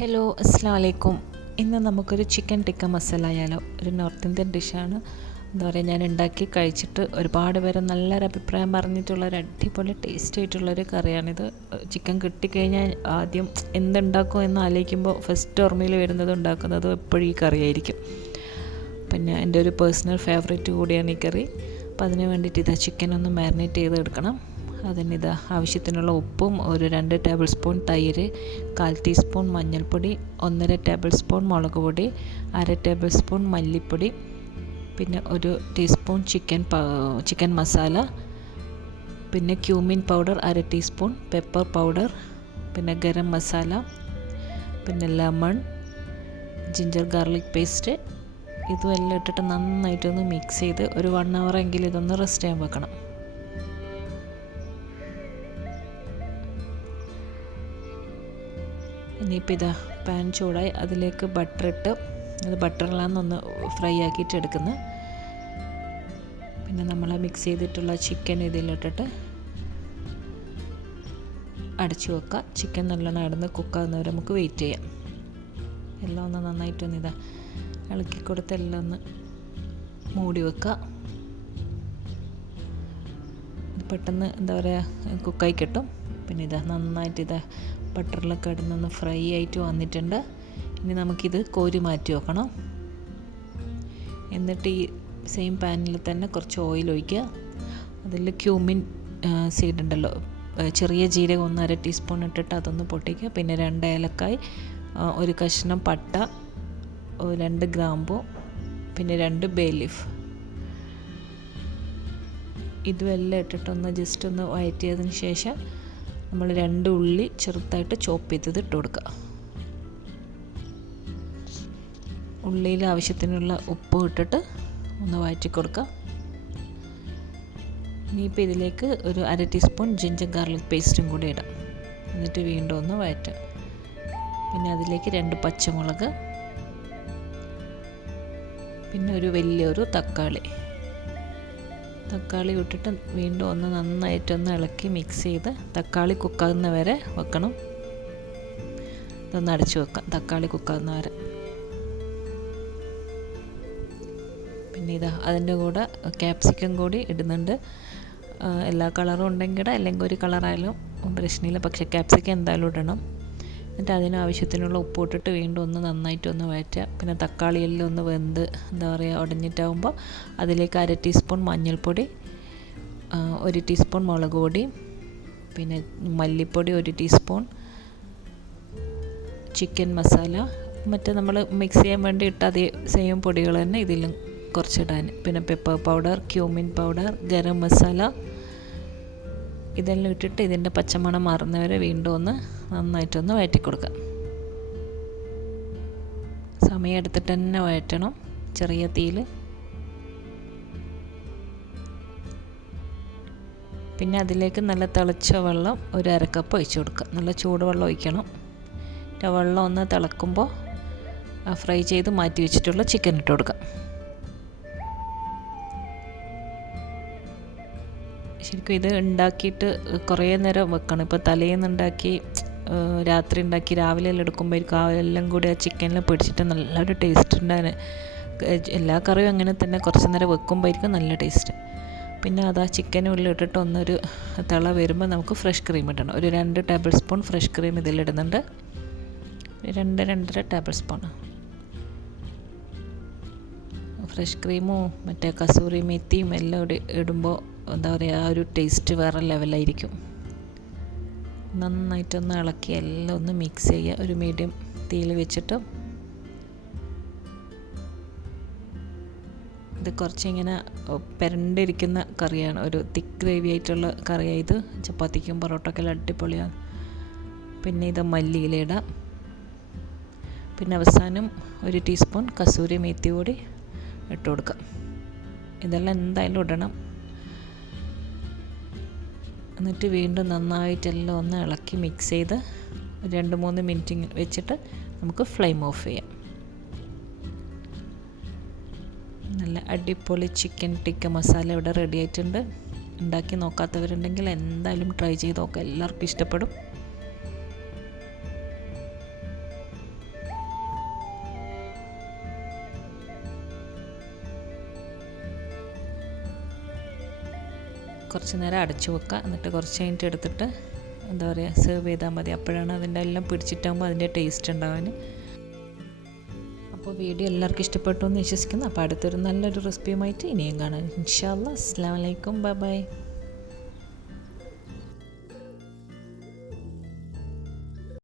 Hello, അസ്സലാമു അലൈക്കും. ഇന്ന് നമുക്കൊരു ചിക്കൻ ടിക്ക മസാല ആയാലോ. ഒരു നോർത്ത് ഇന്ത്യൻ ഡിഷാണ്. എന്താ പറയുക, ഞാൻ ഉണ്ടാക്കി കഴിച്ചിട്ട് ഒരുപാട് പേര് നല്ലൊരു അഭിപ്രായം പറഞ്ഞിട്ടുള്ളൊരു അടിപൊളി ടേസ്റ്റ് ആയിട്ടുള്ളൊരു കറിയാണിത്. ചിക്കൻ കിട്ടിക്കഴിഞ്ഞാൽ ആദ്യം എന്തുണ്ടാക്കും എന്ന് ആലോചിക്കുമ്പോൾ ഫസ്റ്റ് ഓർമ്മയിൽ വരുന്നത് ഉണ്ടാക്കുന്നത് എപ്പോഴും ഈ കറിയായിരിക്കും. പിന്നെ എൻ്റെ ഒരു പേഴ്സണൽ ഫേവറേറ്റ് കൂടിയാണ് ഈ കറി. അപ്പോൾ അതിന് വേണ്ടിയിട്ട് ഇതാ ചിക്കൻ ഒന്ന് മാരിനേറ്റ് ചെയ്ത് എടുക്കണം. അതിനിതാ ആവശ്യത്തിനുള്ള ഉപ്പും, ഒരു 2 ടേബിൾ സ്പൂൺ തൈര്, 1/4 ടീസ്പൂൺ മഞ്ഞൾപ്പൊടി, 1.5 ടേബിൾ സ്പൂൺ മുളക് പൊടി, 1/2 ടേബിൾ സ്പൂൺ മല്ലിപ്പൊടി, പിന്നെ 1 ടീസ്പൂൺ ചിക്കൻ മസാല, പിന്നെ cumin powder 1/2 teaspoon, pepper powder, പിന്നെ ഗരം മസാല, പിന്നെ ലെമൺ, ജിഞ്ചർ ഗാർലിക് പേസ്റ്റ്. ഇതുമെല്ലാം ഇട്ടിട്ട് നന്നായിട്ടൊന്ന് മിക്സ് ചെയ്ത് ഒരു 1 hour എങ്കിലും ഇതൊന്ന് റെസ്റ്റ് ചെയ്യാൻ വെക്കണം. ഇനിയിപ്പോൾ ഇതാ പാൻ ചൂടായി അതിലേക്ക് ബട്ടർ ഇട്ട്, അത് ബട്ടറിലാണെന്നൊന്ന് ഫ്രൈ ആക്കിയിട്ട് എടുക്കുന്നത്. പിന്നെ നമ്മൾ മിക്സ് ചെയ്തിട്ടുള്ള ചിക്കൻ ഇതിലിട്ടിട്ട് അടച്ചു വെക്കുക. ചിക്കൻ നല്ലോണം അടന്ന് കുക്കാകുന്നവരെ നമുക്ക് വെയിറ്റ് ചെയ്യാം. എല്ലാം ഒന്ന് നന്നായിട്ടൊന്ന് ഇതാ ഇളക്കി കൊടുത്ത് എല്ലാം ഒന്ന് മൂടി വെക്കുക. പെട്ടെന്ന് എന്താ പറയുക കുക്കായി കിട്ടും. പിന്നെ ഇതാ നന്നായിട്ട് ഇതാ ബട്ടറിലൊക്കെ ഇടുന്നൊന്ന് ഫ്രൈ ആയിട്ട് വന്നിട്ടുണ്ട്. ഇനി നമുക്കിത് കോരി മാറ്റി വെക്കണം. എന്നിട്ട് ഈ സെയിം പാനിൽ തന്നെ കുറച്ച് ഓയിൽ ഒഴിക്കുക. അതിൽ ക്യൂമിൻ സീഡ് ഉണ്ടല്ലോ, ചെറിയ ജീരകം 1/2 ടീസ്പൂൺ ഇട്ടിട്ട് അതൊന്ന് പൊട്ടിക്കുക. പിന്നെ 2 ഏലക്കായ്, ഒരു കഷ്ണം പട്ട, 2 ഗ്രാമ്പൂ, പിന്നെ 2 ബേ ലീഫ്. ഇതുമെല്ലാം ഇട്ടിട്ടൊന്ന് ജസ്റ്റ് ഒന്ന് വഴറ്റിയതിന് ശേഷം നമ്മൾ 2 ഉള്ളി ചെറുതായിട്ട് ചോപ്പ് ചെയ്തത് ഇട്ട് കൊടുക്കുക. ഉള്ളിയിൽ ആവശ്യത്തിനുള്ള ഉപ്പ് ഇട്ടിട്ട് ഒന്ന് വഴറ്റി കൊടുക്കുക. ഇനിയിപ്പോൾ ഇതിലേക്ക് ഒരു 1/2 ടീസ്പൂൺ ജിഞ്ചർ ഗാർലിക് പേസ്റ്റും കൂടി ഇടാം. എന്നിട്ട് വീണ്ടും ഒന്ന് വഴറ്റുക. പിന്നെ അതിലേക്ക് 2 പച്ചമുളക്, പിന്നെ ഒരു വലിയൊരു തക്കാളി ഇട്ടിട്ട് വീണ്ടും ഒന്ന് നന്നായിട്ടൊന്ന് ഇളക്കി മിക്സ് ചെയ്ത് തക്കാളി കുക്കാകുന്ന വരെ വെക്കണം. ഇതൊന്ന് അടച്ചു വെക്കാം തക്കാളി കുക്കാകുന്ന വരെ. പിന്നെ ഇതാ അതിൻ്റെ കൂടെ ക്യാപ്സിക്കം കൂടി ഇടുന്നുണ്ട്. എല്ലാ കളറും ഉണ്ടെങ്കിൽ അല്ലെങ്കിൽ ഒരു കളറായാലും പ്രശ്നമില്ല, പക്ഷേ ക്യാപ്സിക്കം എന്തായാലും ഇടണം. എന്നിട്ട് അതിനാവശ്യത്തിനുള്ള ഉപ്പ് ഇട്ടിട്ട് വീണ്ടും ഒന്ന് നന്നായിട്ടൊന്ന് വഴറ്റുക. പിന്നെ തക്കാളിയെല്ലാം ഒന്ന് വെന്ത് എന്താ പറയുക ഉടഞ്ഞിട്ടാകുമ്പോൾ അതിലേക്ക് 1/2 ടീസ്പൂൺ മഞ്ഞൾപ്പൊടി, 1 ടീസ്പൂൺ മുളക് പൊടി, പിന്നെ മല്ലിപ്പൊടി 1 ടീസ്പൂൺ, ചിക്കൻ മസാല, മറ്റേ നമ്മൾ മിക്സ് ചെയ്യാൻ വേണ്ടി ഇട്ട അതേ സെയിം പൊടികൾ തന്നെ ഇതിലും കുറച്ചിടാൻ, പിന്നെ pepper powder, cumin powder, garam masala, ഇതെല്ലാം ഇട്ടിട്ട് ഇതിൻ്റെ പച്ചമണം മാറുന്നവരെ വീണ്ടും ഒന്ന് നന്നായിട്ടൊന്ന് വഴറ്റി കൊടുക്കുക. സമയം എടുത്തിട്ട് തന്നെ വഴറ്റണം, ചെറിയ തീയിൽ. പിന്നെ അതിലേക്ക് നല്ല തിളച്ച വെള്ളം ഒരു 1/2 കപ്പ് ഒഴിച്ച് കൊടുക്കുക. നല്ല ചൂടുവെള്ളം ഒഴിക്കണം. വെള്ളം ഒന്ന് തിളക്കുമ്പോൾ ഫ്രൈ ചെയ്ത് മാറ്റി വെച്ചിട്ടുള്ള ചിക്കൻ ഇട്ട് കൊടുക്കുക. ശരിക്കും ഇത് ഉണ്ടാക്കിയിട്ട് കുറേ നേരം വെക്കണം. ഇപ്പോൾ തലേന്ന് ഉണ്ടാക്കി രാത്രി ഉണ്ടാക്കി രാവിലെ എല്ലാം എടുക്കുമ്പോഴേക്കും എല്ലാം കൂടി ആ ചിക്കനിൽ പിടിച്ചിട്ട് നല്ലൊരു ടേസ്റ്റ് ഉണ്ടാകും. എല്ലാ കറിയും അങ്ങനെ തന്നെ കുറച്ച് നേരം വെക്കുമ്പോഴേക്കും നല്ല ടേസ്റ്റ്. പിന്നെ അത് ആ ചിക്കൻ ഉള്ളിൽ ഇട്ടിട്ട് ഒന്നൊരു തിള വരുമ്പോൾ നമുക്ക് ഫ്രഷ് ക്രീം ഇടണം. ഒരു 2 ടേബിൾ സ്പൂൺ ഫ്രഷ് ക്രീം ഇതിലിടുന്നുണ്ട്. 2-2.5 ടേബിൾ സ്പൂൺ ഫ്രഷ് ക്രീമും മറ്റേ കസൂറി മെത്തിയും എല്ലാം ഇടുമ്പോൾ എന്താ പറയുക, ആ ഒരു ടേസ്റ്റ് വേറെ ലെവലായിരിക്കും. നന്നായിട്ടൊന്ന് ഇളക്കി എല്ലാം ഒന്ന് മിക്സ് ചെയ്യുക. ഒരു മീഡിയം തീയിൽ വെച്ചിട്ട് ഇത് കുറച്ചിങ്ങനെ പെരണ്ടിരിക്കുന്ന കറിയാണ്, ഒരു തിക്ക് ഗ്രേവി ആയിട്ടുള്ള കറിയാണ് ഇത്. ചപ്പാത്തിക്കും പൊറോട്ടയ്ക്കെല്ലാം അടിപൊളിയാണ്. പിന്നെ ഇത് മല്ലിയിലിടാം. പിന്നെ അവസാനം 1 ടീസ്പൂൺ കസൂരി മേത്തി കൂടി ഇട്ട് കൊടുക്കാം. ഇതെല്ലാം എന്തായാലും ഇടണം. എന്നിട്ട് വീണ്ടും നന്നായിട്ടെല്ലാം ഒന്ന് ഇളക്കി മിക്സ് ചെയ്ത് 2-3 മിനിറ്റ് വെച്ചിട്ട് നമുക്ക് ഫ്ലെയിം ഓഫ് ചെയ്യാം. നല്ല അടിപൊളി ചിക്കൻ ടിക്ക മസാല ഇവിടെ റെഡി ആയിട്ടുണ്ട്. ഉണ്ടാക്കി നോക്കാത്തവരുണ്ടെങ്കിൽ എന്തായാലും ട്രൈ ചെയ്ത് നോക്കുക, എല്ലാവർക്കും ഇഷ്ടപ്പെടും. കുറച്ച് നേരം അടച്ചു വെക്കുക. എന്നിട്ട് കുറച്ച് കഴിഞ്ഞിട്ട് എടുത്തിട്ട് എന്താ പറയുക സെർവ് ചെയ്താൽ മതി. അപ്പോഴാണ് അതിൻ്റെ എല്ലാം പിടിച്ചിട്ടാകുമ്പോൾ അതിൻ്റെ ടേസ്റ്റ് ഉണ്ടാവാൻ. അപ്പോൾ വീഡിയോ എല്ലാവർക്കും ഇഷ്ടപ്പെട്ടു എന്ന് വിശ്വസിക്കുന്നു. അപ്പോൾ അടുത്തൊരു നല്ലൊരു റെസിപ്പിയുമായിട്ട് ഇനിയും കാണാം ഇൻഷാ അല്ലാഹ്. അസ്സലാമു അലൈക്കും. Bye bye.